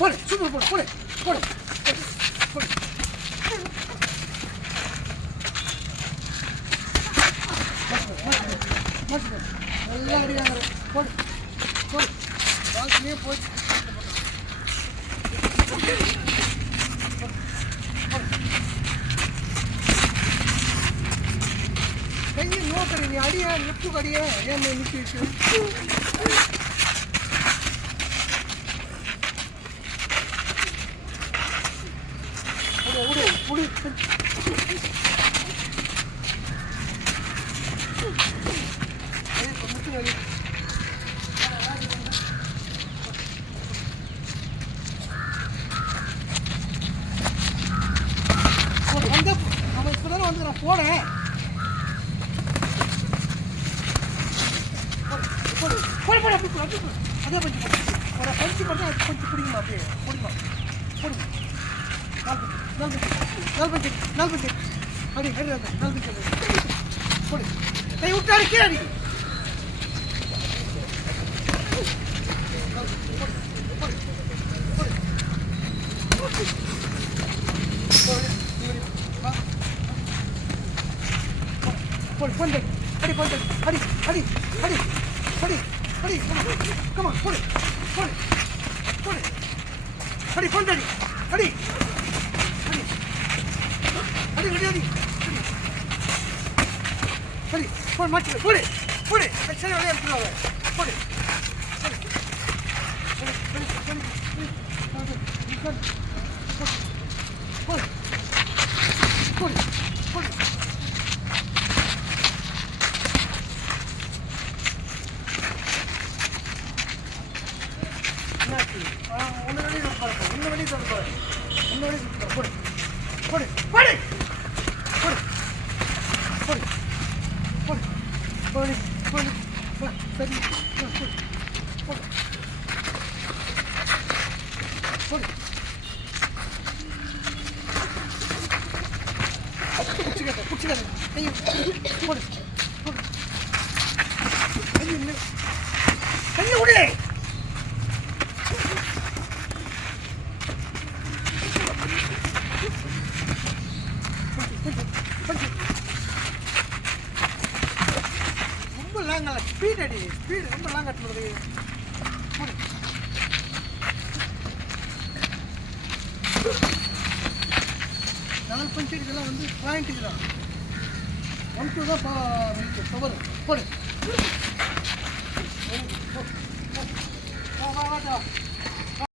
போடு சூப்பர் போடு போடு போடு போடு நல்லா அடியாங்க போடு போடு வாழ்க்கையே போச்சு கையை நோக்கறி நீ அடியா நெப்பு அடியா ஏன் நிற்க புடி நம்ம இப்போதானே வந்து நான் போனேன் போட அதே பஞ்சு ஒரு பஞ்சு மட்டும் அது கொஞ்சம் பிடிக்குமா அப்படியே பிடிக்குமா போடுங்க நாலு பஞ்சு அப்படி நாலு பஞ்சு போடு கை விட்டாரு கீழே போடு போடு அடி போடு அடி அடி அடி அடி அடி கமா போடு போடு போடு அடி போடு அடி அடி அடி அடி அடி அடி அடி போடு மாச்சு போடு போடு சரி அப்படியே எடுத்துருவாங்க போடு போடு போடு போடு ஒன்று வழி போடு போடு போடு போடு போடு போடு போடு போடு போடு சரி போடு போடு போடு பிடிச்சிக்காத ஐயோ போடு போடு கையை விடு ரொம்ப லாங்கா ஸ்பீட் அடி ஸ்பீடு ரொம்ப லாங் கட்டுறது நாலு பஞ்சு இதெல்லாம் வந்து பாயிண்ட்டுக்கு தான் 1 2 தான் பவர் போடு வா